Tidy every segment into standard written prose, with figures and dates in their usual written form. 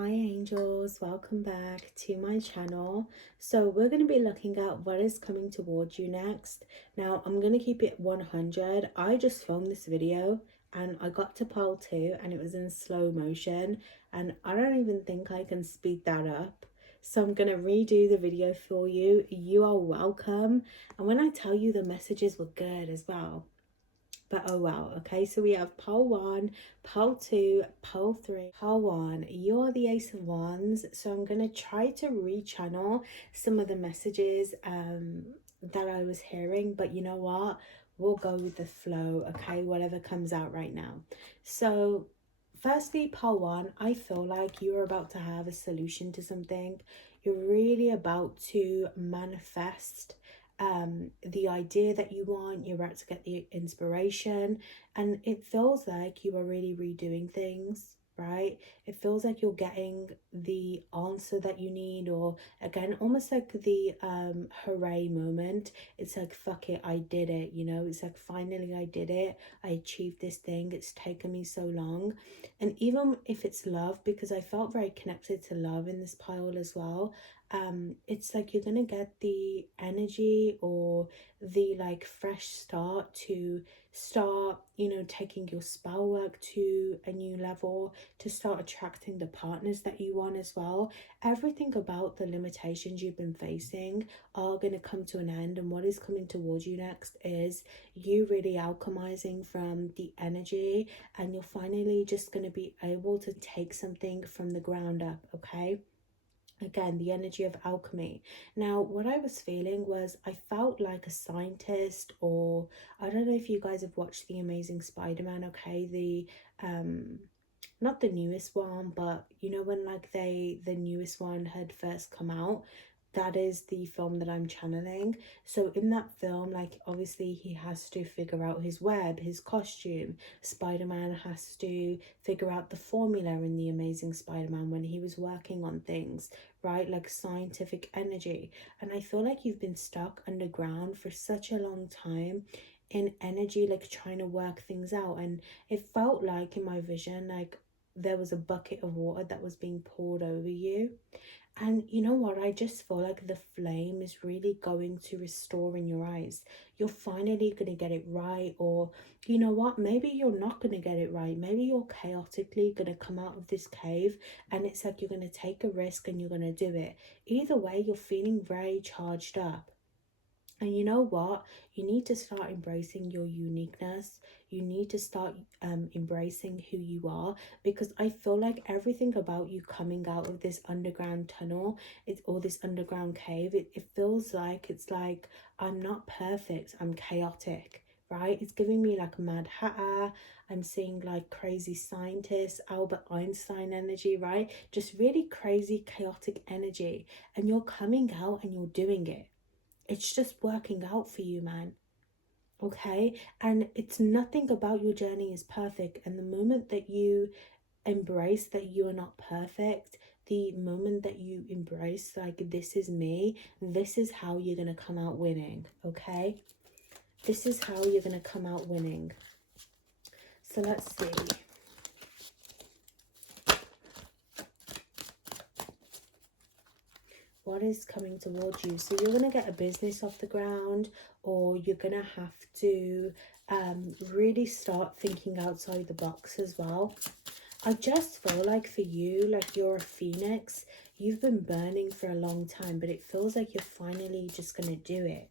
Hi angels, welcome back to my channel. So we're going to be looking at what is coming towards you next. Now I'm going to keep it 100. I just filmed this video and I got to pile 2 and it was in slow motion, and I don't even think I can speed that up. So I'm going to redo the video for you. You are welcome. And when I tell you the messages were good as well. But oh wow, okay, so we have pole 1, pole 2, pole 3, pole 1. You're the Ace of Wands, so I'm going to try to rechannel some of the messages that I was hearing, but you know what? We'll go with the flow, okay, whatever comes out right now. So firstly, pole 1, I feel like you're about to have a solution to something. You're really about to manifest the idea that you want. You're about to get the inspiration, and it feels like you are really redoing things, right? It feels like you're getting the answer that you need, or again, almost like the hooray moment. It's like, fuck it, I did it, you know. It's like, finally I did it, I achieved this thing. It's taken me so long. And even if it's love, because I felt very connected to love in this pile as well, it's like you're gonna get the energy or the like fresh start to start, you know, taking your spell work to a new level, to start attracting the partners that you want as well. Everything about the limitations you've been facing are going to come to an end, and what is coming towards you next is you really alchemizing from the energy, and you're finally just going to be able to take something from the ground up, okay? Again, the energy of alchemy. Now what I was feeling was, I felt like a scientist, or I don't know if you guys have watched The Amazing Spider-Man, okay, the not the newest one, but you know, when like the newest one had first come out, that is the film that I'm channeling. So in that film, like obviously he has to figure out his web, his costume. Spider-Man has to figure out the formula in The Amazing Spider-Man when he was working on things, right? Like scientific energy. And I feel like you've been stuck underground for such a long time in energy, like trying to work things out. And it felt like in my vision, like there was a bucket of water that was being poured over you. And you know what? I just feel like the flame is really going to restore in your eyes. You're finally going to get it right. Or, you know what? Maybe you're not going to get it right. Maybe you're chaotically going to come out of this cave, and it's like you're going to take a risk and you're going to do it. Either way, you're feeling very charged up. And you know what? You need to start embracing your uniqueness. You need to start embracing who you are, because I feel like everything about you coming out of this underground tunnel, it's or this underground cave, it feels like it's like, I'm not perfect, I'm chaotic, right? It's giving me like Mad Hatter. I'm seeing like crazy scientist, Albert Einstein energy, right? Just really crazy, chaotic energy. And you're coming out and you're doing it. It's just working out for you, man. Okay? And it's nothing about your journey is perfect. And the moment that you embrace that you are not perfect, the moment that you embrace, like, this is me, this is how you're going to come out winning. Okay? This is how you're going to come out winning. So let's see. What is coming towards you? So you're going to get a business off the ground, or you're going to have to really start thinking outside the box as well. I just feel like for you, like you're a phoenix. You've been burning for a long time, but it feels like you're finally just going to do it.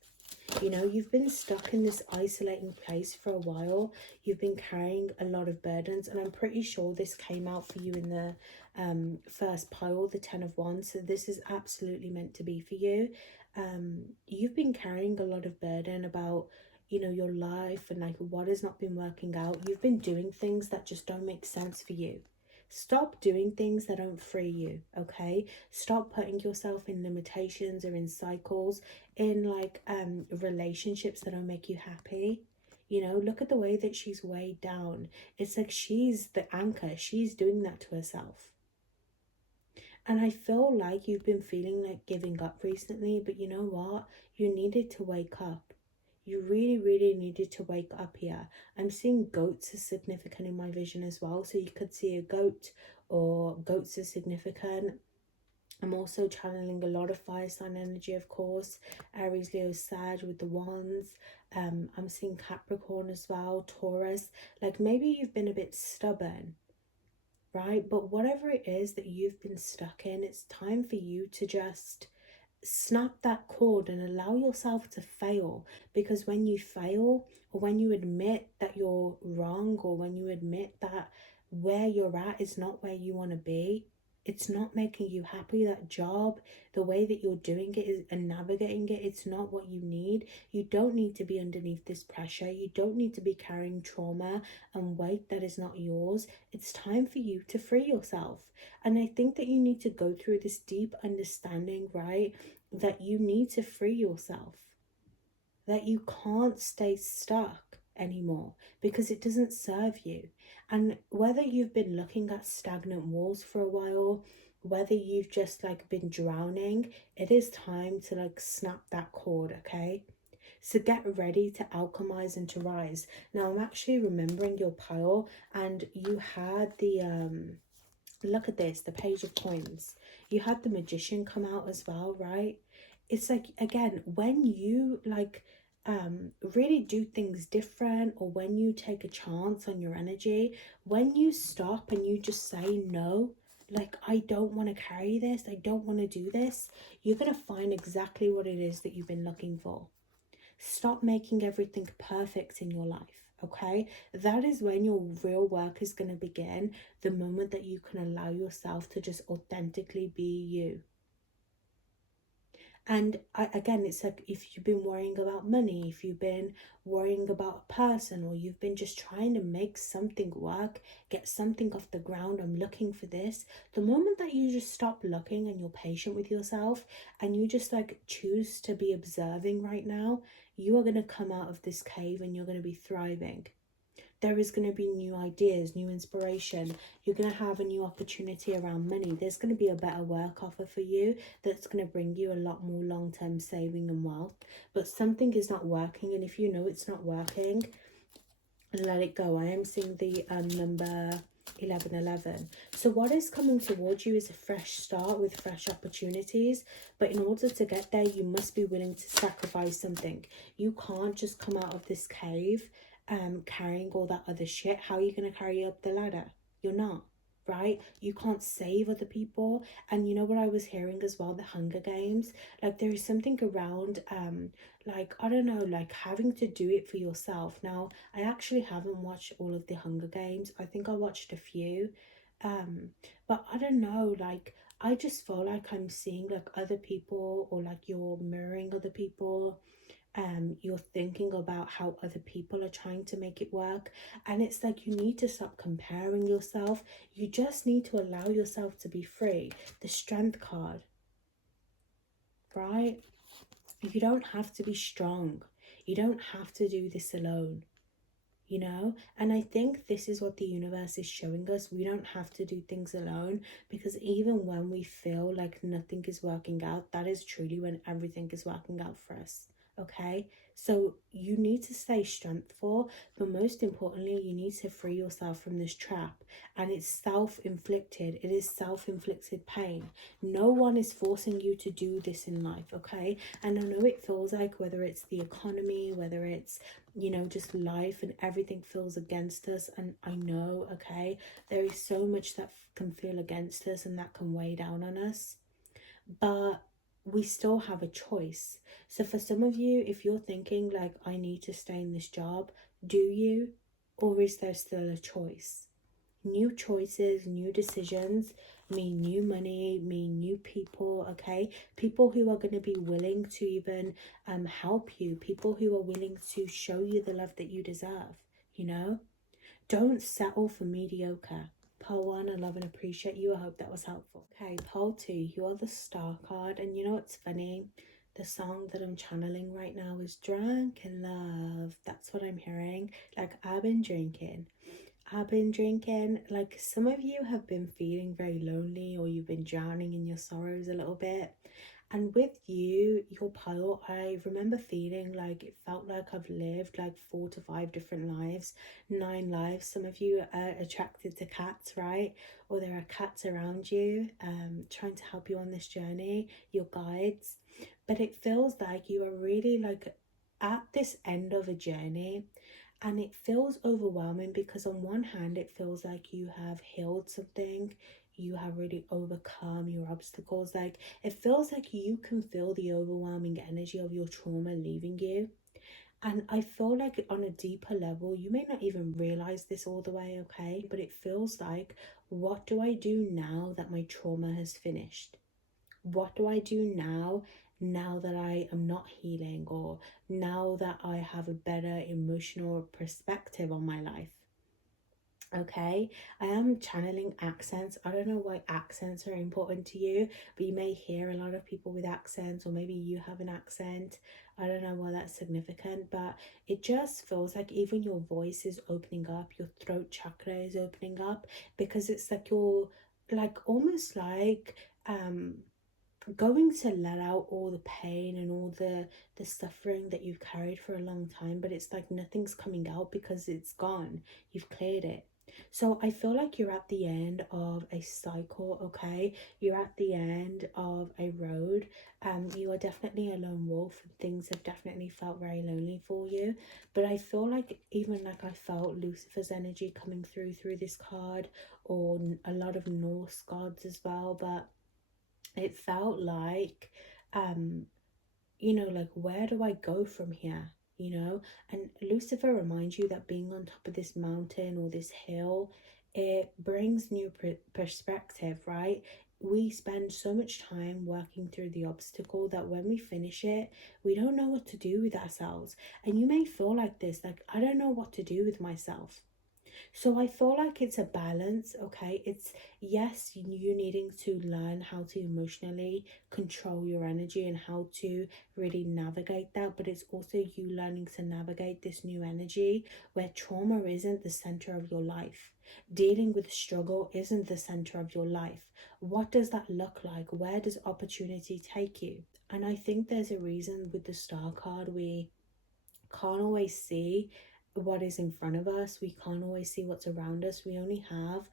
You know, you've been stuck in this isolating place for a while. You've been carrying a lot of burdens, and I'm pretty sure this came out for you in the first pile, the 10 of Wands. So this is absolutely meant to be for you. You've been carrying a lot of burden about, you know, your life and like what has not been working out. You've been doing things that just don't make sense for you. Stop doing things that don't free you, okay? Stop putting yourself in limitations or in cycles, in like relationships that don't make you happy. You know, look at the way that she's weighed down. It's like she's the anchor. She's doing that to herself. And I feel like you've been feeling like giving up recently, but you know what? You needed to wake up. You really, really needed to wake up here. I'm seeing goats as significant in my vision as well. So you could see a goat, or goats are significant. I'm also channeling a lot of fire sign energy, of course. Aries, Leo, Sag with the wands. I'm seeing Capricorn as well, Taurus. Like maybe you've been a bit stubborn, right? But whatever it is that you've been stuck in, it's time for you to just snap that cord and allow yourself to fail. Because when you fail, or when you admit that you're wrong, or when you admit that where you're at is not where you want to be, it's not making you happy, that job, the way that you're doing it is and navigating it, it's not what you need. You don't need to be underneath this pressure. You don't need to be carrying trauma and weight that is not yours. It's time for you to free yourself. And I think that you need to go through this deep understanding, right, that you need to free yourself, that you can't stay stuck anymore because it doesn't serve you. And whether you've been looking at stagnant walls for a while, whether you've just like been drowning, it is time to like snap that cord, okay? So get ready to alchemize and to rise. Now I'm actually remembering your pile, and you had the look at this, the Page of Coins. You had the Magician come out as well, right? It's like, again, when you like really do things different, or when you take a chance on your energy, when you stop and you just say no, like, I don't want to carry this, I don't want to do this, you're going to find exactly what it is that you've been looking for. Stop making everything perfect in your life, okay? That is when your real work is going to begin, the moment that you can allow yourself to just authentically be you. And again, it's like if you've been worrying about money, if you've been worrying about a person, or you've been just trying to make something work, get something off the ground, I'm looking for this. The moment that you just stop looking and you're patient with yourself and you just like choose to be observing right now, you are going to come out of this cave and you're going to be thriving. There is going to be new ideas, new inspiration. You're going to have a new opportunity around money. There's going to be a better work offer for you that's going to bring you a lot more long-term saving and wealth. But something is not working, and if you know it's not working, let it go. I am seeing the number 1111. So what is coming towards you is a fresh start with fresh opportunities, but in order to get there, you must be willing to sacrifice something. You can't just come out of this cave carrying all that other shit. How are you going to carry up the ladder? You're not, right? You can't save other people. And you know what I was hearing as well, the Hunger Games, like there is something around like, I don't know, like having to do it for yourself. Now I actually haven't watched all of the Hunger Games. I think I watched a few, but I don't know, like I just feel like I'm seeing like other people, or like you're mirroring other people. You're thinking about how other people are trying to make it work, and it's like you need to stop comparing yourself. You just need to allow yourself to be free. The Strength card, right? You don't have to be strong. You don't have to do this alone, you know? And I think this is what the universe is showing us. We don't have to do things alone, because even when we feel like nothing is working out, that is truly when everything is working out for us. Okay, so you need to stay strengthful, but most importantly, you need to free yourself from this trap. And it's self-inflicted. It is self-inflicted pain. No one is forcing you to do this in life, okay? And I know it feels like, whether it's the economy, whether it's, you know, just life, and everything feels against us. And I know, okay, there is so much that can feel against us and that can weigh down on us, but we still have a choice. So for some of you, if you're thinking like, I need to stay in this job, do you? Or is there still a choice? New choices, new decisions mean new money, mean new people, okay? People who are going to be willing to even help you, people who are willing to show you the love that you deserve, you know? Don't settle for mediocre. Pile 1, I love and appreciate you. I hope that was helpful. Okay, pile 2, you are the Star card. And you know what's funny? The song that I'm channeling right now is Drunk in Love. That's what I'm hearing. Like, I've been drinking. Like, some of you have been feeling very lonely, or you've been drowning in your sorrows a little bit. And with you, your pile, I remember feeling like it felt like I've lived like 4 to 5 different lives, 9 lives. Some of you are attracted to cats, right? Or there are cats around you trying to help you on this journey, your guides. But it feels like you are really like at this end of a journey, and it feels overwhelming because on one hand it feels like you have healed something, you have really overcome your obstacles. Like it feels like you can feel the overwhelming energy of your trauma leaving you. And I feel like on a deeper level, you may not even realize this all the way, okay? But it feels like, what do I do now that my trauma has finished? What do I do now, now that I am not healing, or now that I have a better emotional perspective on my life? Okay, I am channeling accents. I don't know why accents are important to you, but you may hear a lot of people with accents, or maybe you have an accent. I don't know why that's significant, but it just feels like even your voice is opening up, your throat chakra is opening up, because it's like you're like almost like going to let out all the pain and all the suffering that you've carried for a long time, but it's like nothing's coming out because it's gone, you've cleared it. So I feel like you're at the end of a cycle, okay? You're at the end of a road. You are definitely a lone wolf, and things have definitely felt very lonely for you. But I feel like even like I felt Lucifer's energy coming through this card, or a lot of Norse gods as well. But it felt like like, where do I go from here? And Lucifer reminds you that being on top of this mountain or this hill, it brings new perspective, right? We spend so much time working through the obstacle that when we finish it, we don't know what to do with ourselves. And you may feel like this, like, I don't know what to do with myself. So I feel like it's a balance, okay? It's, yes, you needing to learn how to emotionally control your energy and how to really navigate that, but it's also you learning to navigate this new energy where trauma isn't the center of your life. Dealing with struggle isn't the center of your life. What does that look like? Where does opportunity take you? And I think there's a reason with the star card we can't always see what is in front of us. We can't always see what's around us. We only have,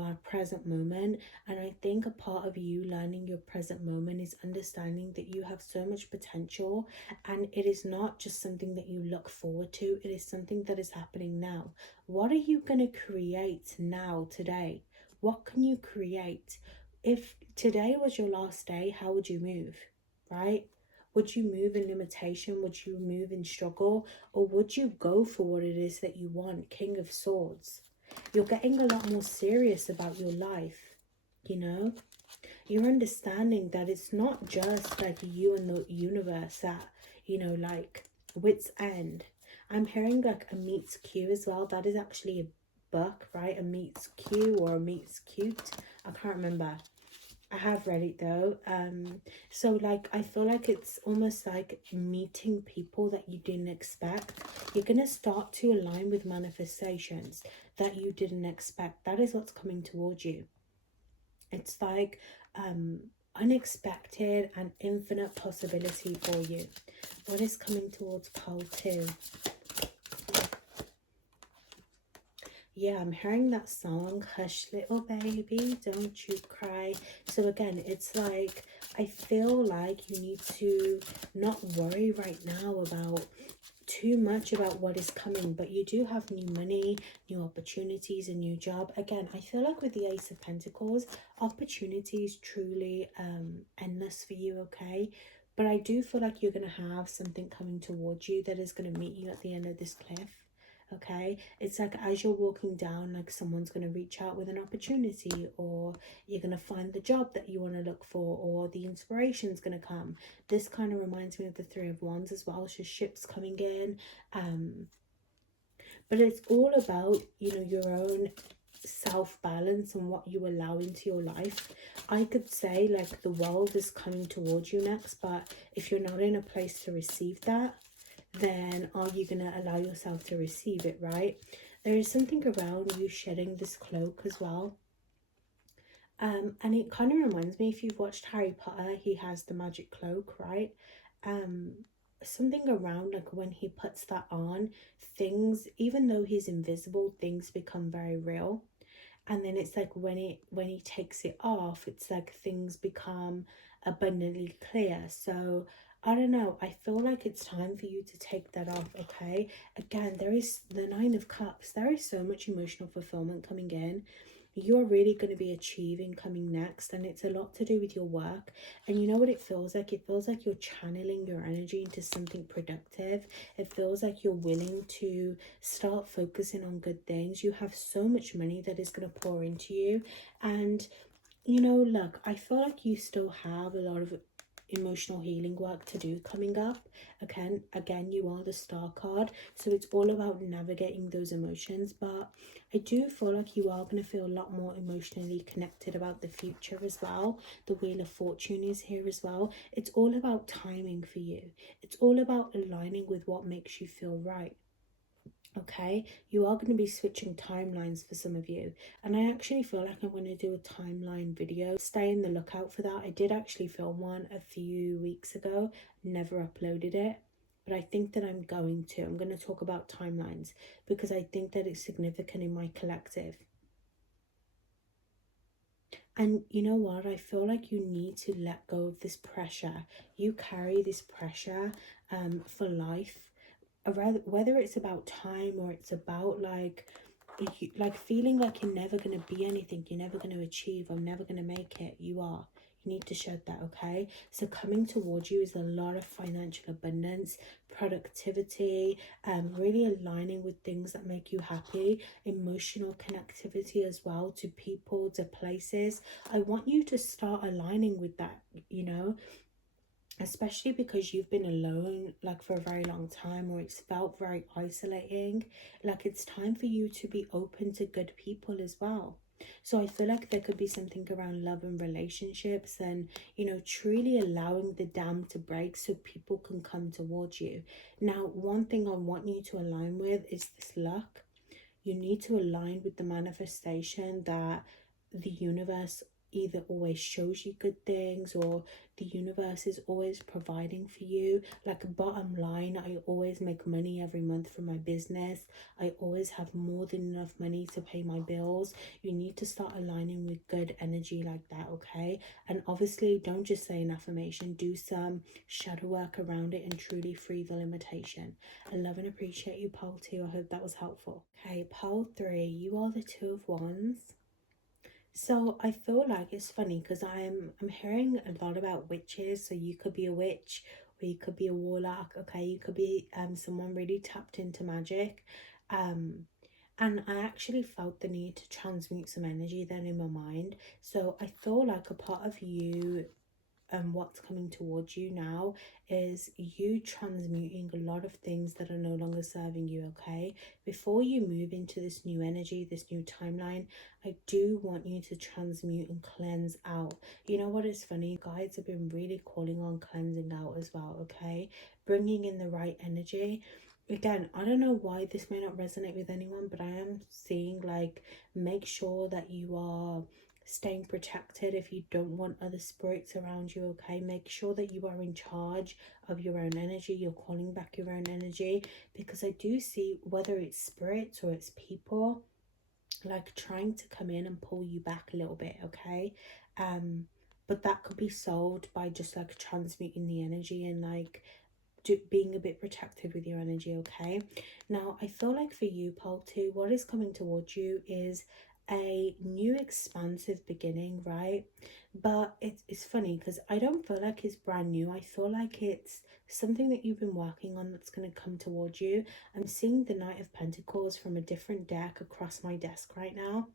our present moment. And I think a part of you learning your present moment is understanding that you have so much potential, and it is not just something that you look forward to, it is something that is happening now. What are you going to create now, today? What can you create? If today was your last day, how would you move, right? Would you move in limitation? Would you move in struggle? Or would you go for what it is that you want? King of Swords. You're getting a lot more serious about your life, you know? You're understanding that it's not just like you and the universe at, like wit's end. I'm hearing like a meets Q as well. That is actually a book, right? A meets Q or a meets cute. I can't remember. I have read it though. So like I feel like it's almost like meeting people that you didn't expect. You're gonna start to align with manifestations that you didn't expect. That is what's coming towards you. It's like unexpected and infinite possibility for you. What is coming towards pole 2? Yeah, I'm hearing that song, Hush Little Baby, Don't You Cry. So again, it's like, I feel like you need to not worry right now about too much about what is coming, but you do have new money, new opportunities, a new job. Again, I feel like with the Ace of Pentacles, opportunities truly endless for you, okay? But I do feel like you're going to have something coming towards you that is going to meet you at the end of this cliff. Okay, it's like as you're walking down, like someone's going to reach out with an opportunity, or you're going to find the job that you want to look for, or the inspiration's going to come. This kind of reminds me of the Three of Wands as well. So ships coming in, but it's all about your own self-balance and what you allow into your life. I could say like the world is coming towards you next, but if you're not in a place to receive that, then are you going to allow yourself to receive it, right? There is something around you shedding this cloak as well. And it kind of reminds me, if you've watched Harry Potter, he has the magic cloak, right? Um, Something around like when he puts that on, things, even though he's invisible, things become very real. And then it's like when he takes it off, it's like things become abundantly clear. So I don't know, I feel like it's time for you to take that off. Okay, again, there is the Nine of Cups. There is so much emotional fulfillment coming in. You're really going to be achieving coming next, and it's a lot to do with your work. And you know what it feels like? It feels like you're channeling your energy into something productive. It feels like you're willing to start focusing on good things. You have so much money that is going to pour into you. And you know, look, I feel like you still have a lot of emotional healing work to do coming up. Again, you are the Star card, so it's all about navigating those emotions. But I do feel like you are going to feel a lot more emotionally connected about the future as well. The Wheel of Fortune is here as well. It's all about timing for you. It's all about aligning with what makes you feel right. Okay, you are going to be switching timelines for some of you, and I actually feel like I'm going to do a timeline video. Stay in the lookout for that. I did actually film one a few weeks ago, never uploaded it, but I think that I'm going to. I'm going to talk about timelines because I think that it's significant in my collective. And you know what? I feel like you need to let go of this pressure. You carry this pressure for life, whether it's about time or it's about like feeling like you're never going to be anything, you're never going to achieve, I'm never going to make it. You are. You need to shed that. Okay, so coming towards you is a lot of financial abundance, productivity, really aligning with things that make you happy, emotional connectivity as well, to people, to places. I want you to start aligning with that, you know, especially because you've been alone like for a very long time, or it's felt very isolating. Like, it's time for you to be open to good people as well. So I feel like there could be something around love and relationships, and you know, truly allowing the dam to break so people can come towards you. Now, one thing I want you to align with is this luck. You need to align with the manifestation that the universe either always shows you good things, or the universe is always providing for you. Like, bottom line, I always make money every month from my business. I always have more than enough money to pay my bills. You need to start aligning with good energy like that. Okay, and obviously don't just say an affirmation, do some shadow work around it and truly free the limitation. I love and appreciate you, pole 2. I hope that was helpful. Okay, pole 3, you are the Two of Wands. So I feel like it's funny because I'm hearing a lot about witches. So you could be a witch, or you could be a warlock. Okay, you could be someone really tapped into magic. Um and I actually felt the need to transmute some energy then in my mind. So I feel like a part of you, and what's coming towards you now, is you transmuting a lot of things that are no longer serving you. Okay, before you move into this new energy, this new timeline, I do want you to transmute and cleanse out. You know what is funny, guides have been really calling on cleansing out as well. Okay, bringing in the right energy. Again, I don't know why this may not resonate with anyone, but I am seeing like, make sure that you are staying protected if you don't want other spirits around you. Okay, make sure that you are in charge of your own energy, you're calling back your own energy, because I do see, whether it's spirits or it's people, like trying to come in and pull you back a little bit. Okay, but that could be solved by just like transmuting the energy and like being a bit protected with your energy. Okay, now I feel like for you, pole 2, what is coming towards you is a new expansive beginning, right? But it's funny because I don't feel like it's brand new. I feel like it's something that you've been working on that's going to come towards you. I'm seeing the Knight of Pentacles from a different deck across my desk right now,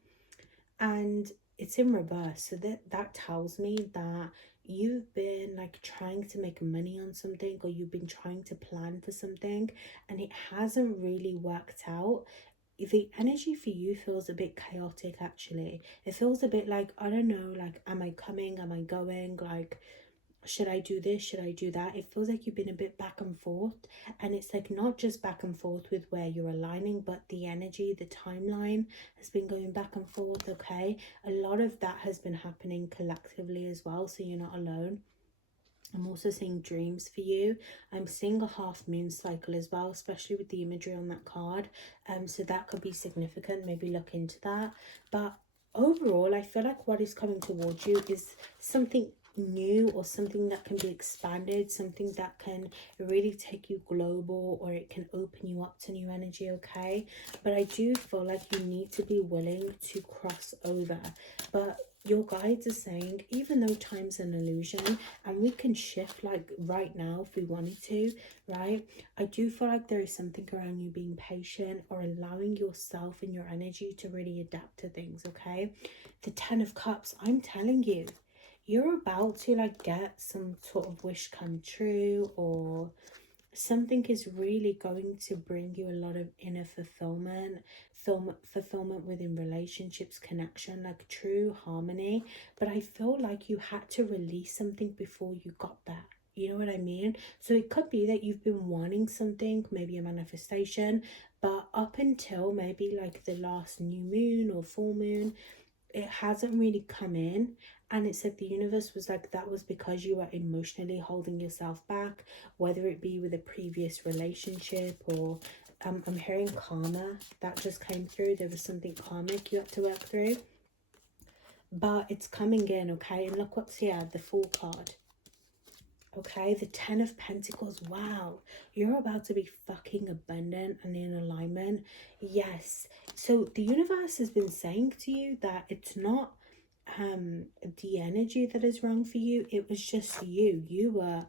and it's in reverse. So that tells me that you've been like trying to make money on something, or you've been trying to plan for something, and it hasn't really worked out. The energy for you feels a bit chaotic. Actually, it feels a bit like, I don't know, like, am I coming, am I going, like should I do this? Should I do that? It feels like you've been a bit back and forth. And it's like not just back and forth with where you're aligning, but the energy, the timeline has been going back and forth, okay? A lot of that has been happening collectively as well, so you're not alone. I'm also seeing dreams for you. I'm seeing a half moon cycle as well, especially with the imagery on that card. So that could be significant. Maybe look into that. But overall, I feel like what is coming towards you is something new, or something that can be expanded, something that can really take you global, or it can open you up to new energy, okay? But I do feel like you need to be willing to cross over. But your guides are saying, even though time's an illusion and we can shift like right now if we wanted to, right? I do feel like there is something around you being patient, or allowing yourself and your energy to really adapt to things, okay? The 10 of Cups, I'm telling you, you're about to like get some sort of wish come true, or something is really going to bring you a lot of inner fulfillment within relationships, connection, like true harmony. But I feel like you had to release something before you got that. You know what I mean? So it could be that you've been wanting something, maybe a manifestation, but up until maybe like the last new moon or full moon, it hasn't really come in. And it said the universe was like, that was because you were emotionally holding yourself back, whether it be with a previous relationship, or I'm hearing karma that just came through. There was something karmic you had to work through, but it's coming in, okay? And look what's here, the Fool card. Okay, the 10 of Pentacles. Wow, you're about to be fucking abundant and in alignment. Yes. So the universe has been saying to you that it's not the energy that is wrong for you. It was just you were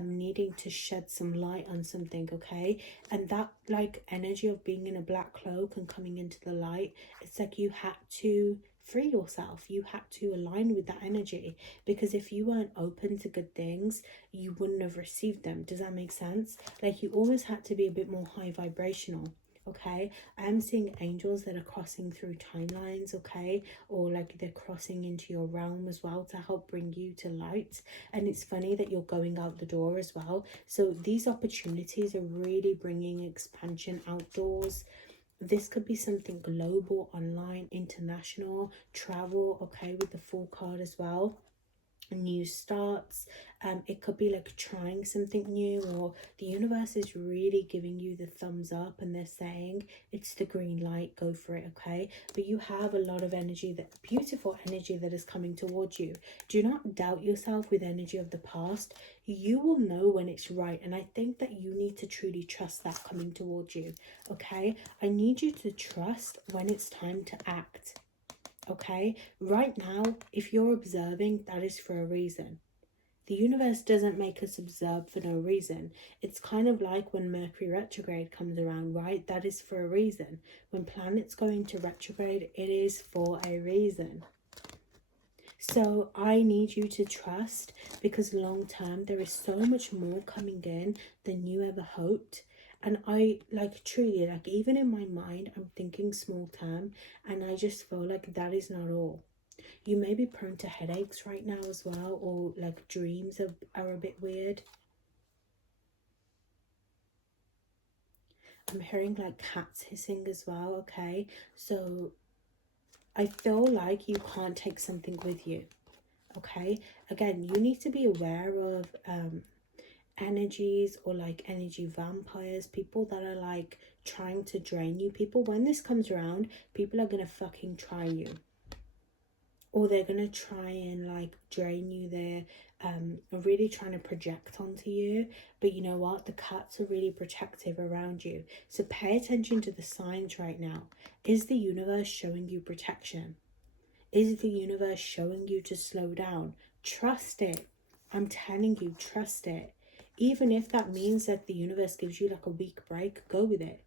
needing to shed some light on something, okay? And that like energy of being in a black cloak and coming into the light, it's like you had to free yourself. You had to align with that energy, because if you weren't open to good things, you wouldn't have received them. Does that make sense? Like you always had to be a bit more high vibrational, okay? I am seeing angels that are crossing through timelines, okay? Or like they're crossing into your realm as well to help bring you to light. And it's funny that you're going out the door as well. So these opportunities are really bringing expansion outdoors. This could be something global, online, international, travel, okay, with the Fool card as well. New starts. It could be like trying something new, or the universe is really giving you the thumbs up and they're saying it's the green light, go for it, okay? But you have a lot of energy, that beautiful energy that is coming towards you. Do not doubt yourself with energy of the past. You will know when it's right, and I think that you need to truly trust that coming towards you, okay? I need you to trust when it's time to act. Okay, right now, if you're observing, that is for a reason. The universe doesn't make us observe for no reason. It's kind of like when Mercury retrograde comes around, right? That is for a reason. When planets go into retrograde, it is for a reason. So I need you to trust, because long term, there is so much more coming in than you ever hoped. And I like truly, like even in my mind, I'm thinking small term, and I just feel like that is not all. You may be prone to headaches right now as well, or like dreams are a bit weird. I'm hearing like cats hissing as well, okay? So I feel like you can't take something with you, okay? Again, you need to be aware of energies, or like energy vampires, people that are like trying to drain you. People, when this comes around, people are gonna fucking try you, or they're gonna try and like drain you. They're really trying to project onto you. But you know what, the cats are really protective around you, so pay attention to the signs right now. Is the universe showing you protection? Is the universe showing you to slow down? Trust it. I'm telling you, trust it. Even if that means that the universe gives you like a week break, go with it.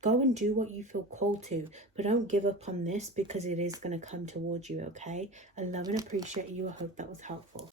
Go and do what you feel called to, but don't give up on this, because it is going to come towards you, okay? I love and appreciate you. I hope that was helpful.